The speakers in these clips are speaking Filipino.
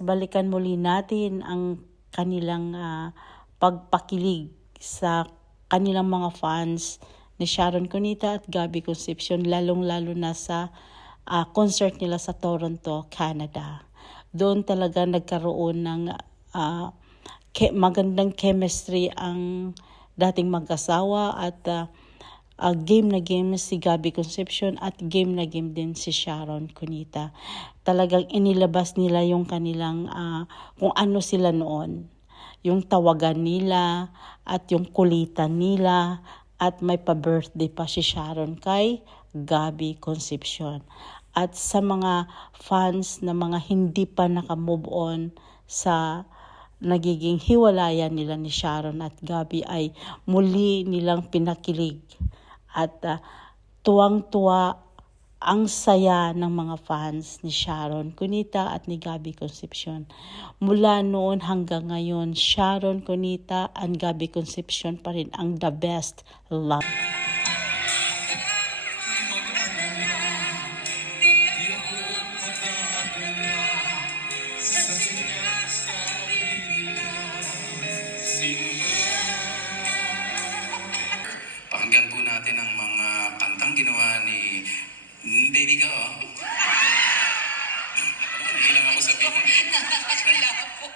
balikan muli natin ang kanilang pagpakilig sa kanilang mga fans ni Sharon Cunita at Gabby Concepcion, lalong-lalo na sa concert nila sa Toronto, Canada. Doon talaga nagkaroon ng magandang chemistry ang dating mag-asawa at game na game si Gabby Concepcion at game na game din si Sharon Cunita. Talagang inilabas nila yung kanilang kung ano sila noon. Yung tawagan nila at yung kulitan nila at may pa-birthday pa si Sharon kay Gabby Concepcion. At sa mga fans na mga hindi pa naka-move on sa nagiging hiwalayan nila ni Sharon at Gabby ay muli nilang pinakilig. At tuwang-tuwa ang saya ng mga fans ni Sharon Cunita at ni Gabby Concepcion. Mula noon hanggang ngayon, Sharon Cunita and Gabby Concepcion pa rin ang the best love. Pakinggan po natin ang mga kantang ginawa ni Baby Go. Nailang ako sabihin. Nakakala po.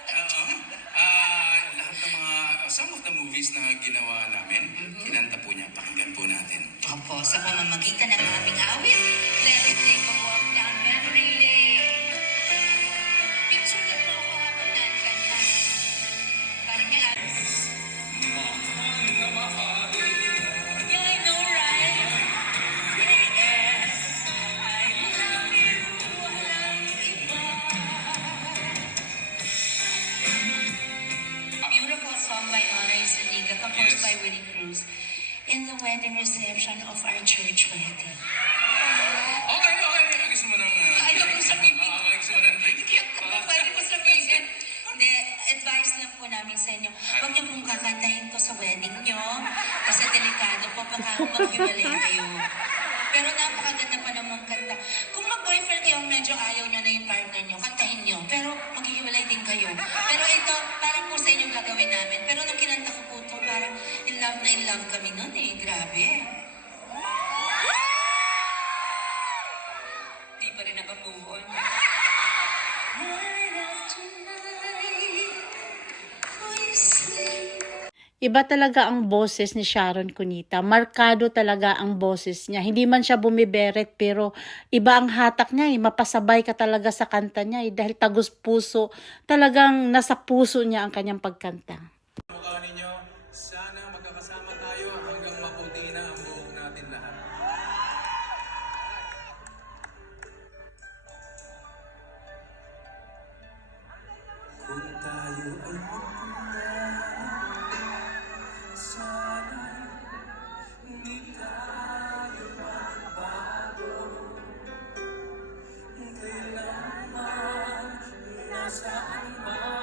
Lahat ng mga, some of the movies na ginawa namin, kinanta po niya. Pakinggan po natin. Opo, sa pamamagitan ng aming awit, let's take a walk down memory lane. Picture na po ako habang kanya. Parang may Yeah, I know, right? Yes, I love you, walang iba. Beautiful song by Honor Zuniga, composed by Willie Cruz, in the wedding reception of our church wedding. Okay. Gusto mo ng... Ayaw ko sabihin. Gusto mo ng drink? Pwede mo sabihin. Hindi, advice lang po namin sa inyo. Huwag niyo pong kakantahin to sa wedding niyo. Kasi delikado po, baka maghiwalay kayo. Pero napakaganda pa namang kanta. Kung mag-boyfriend kayo, medyo ayaw niyo na yung partner niyo, kantahin niyo. Pero maghihiwalay din kayo. Pero ito, parang po sa inyo gagawin namin. Pero nung kinanta ko po ito, parang in love kami nun eh. Grabe. Di pa rin nakamove on. Night after night, we sleep. Iba talaga ang boses ni Sharon Cunita. Markado talaga ang boses niya. Hindi man siya bumiberet pero iba ang hatak niya. Mapasabay ka talaga sa kanta niya dahil tagus puso. Talagang nasa puso niya ang kanyang pagkanta. Mukha ninyo, sana magkakasama tayo hanggang mabuti na ang buhok natin lahat. Kung tayo ay sana hindi tayo magbago. Kailanman nasaan man